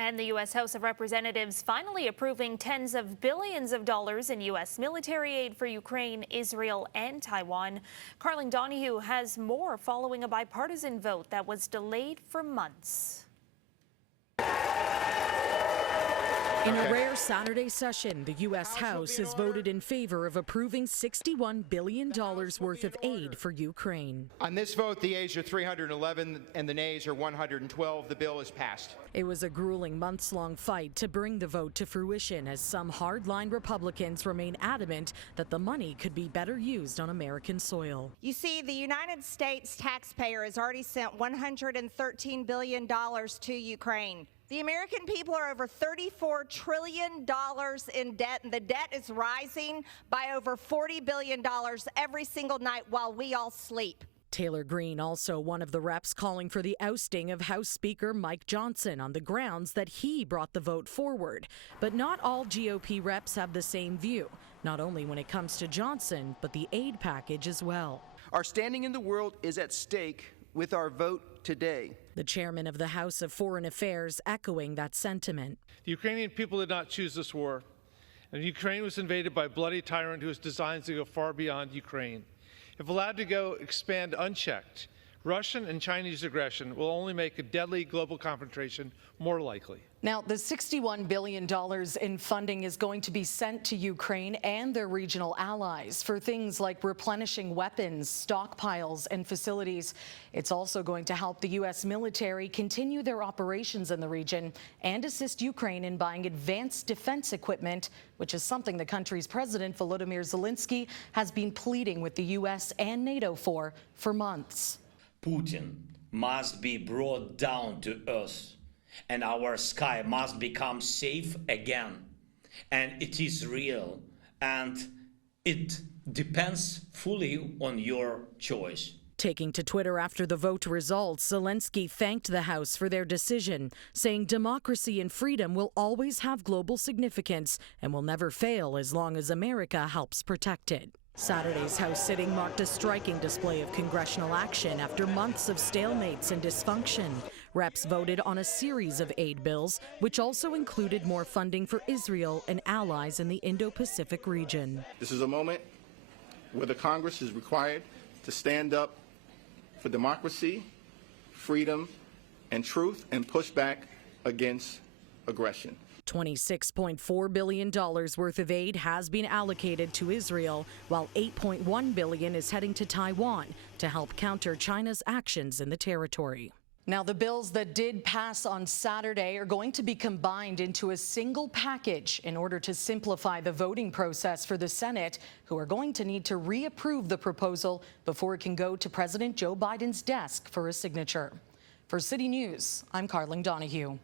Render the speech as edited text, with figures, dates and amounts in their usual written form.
And the U.S. House of Representatives finally approving tens of billions of dollars in U.S. military aid for Ukraine, Israel, and Taiwan. Karling Donoghue has more following a bipartisan vote that was delayed for months. In a rare Saturday session, the U.S. House has voted in favor of approving $61 billion worth of aid for Ukraine. On this vote, the yeas are 311 and the nays are 112. The bill is passed. It was a grueling months-long fight to bring the vote to fruition as some hardline Republicans remain adamant that the money could be better used on American soil. You see, the United States taxpayer has already sent $113 billion to Ukraine. The American people are over $34 trillion in debt, and the debt is rising by over $40 billion every single night while we all sleep. Taylor Greene, also one of the reps calling for the ousting of House Speaker Mike Johnson on the grounds that he brought the vote forward. But not all GOP reps have the same view, not only when it comes to Johnson, but the aid package as well. Our standing in the world is at stake with our vote today. The chairman of the House of Foreign Affairs echoing that sentiment. The Ukrainian people did not choose this war, and Ukraine was invaded by a bloody tyrant who has designs to go far beyond Ukraine. If allowed to go expand unchecked, Russian and Chinese aggression will only make a deadly global confrontation more likely. Now, the $61 billion in funding is going to be sent to Ukraine and their regional allies for things like replenishing weapons, stockpiles, and facilities. It's also going to help the U.S. military continue their operations in the region and assist Ukraine in buying advanced defense equipment, which is something the country's President Volodymyr Zelensky has been pleading with the U.S. and NATO for months. Putin must be brought down to earth, and our sky must become safe again. And it is real, and it depends fully on your choice. Taking to Twitter after the vote results, Zelensky thanked the House for their decision, saying democracy and freedom will always have global significance and will never fail as long as America helps protect it. Saturday's House sitting marked a striking display of congressional action after months of stalemates and dysfunction. Reps voted on a series of aid bills, which also included more funding for Israel and allies in the Indo-Pacific region. This is a moment where the Congress is required to stand up for democracy, freedom, and truth, and push back against aggression. $26.4 billion worth of aid has been allocated to Israel, while $8.1 billion is heading to Taiwan to help counter China's actions in the territory. Now, the bills that did pass on Saturday are going to be combined into a single package in order to simplify the voting process for the Senate, who are going to need to reapprove the proposal before it can go to President Joe Biden's desk for a signature. For City News, I'm Karling Donoghue.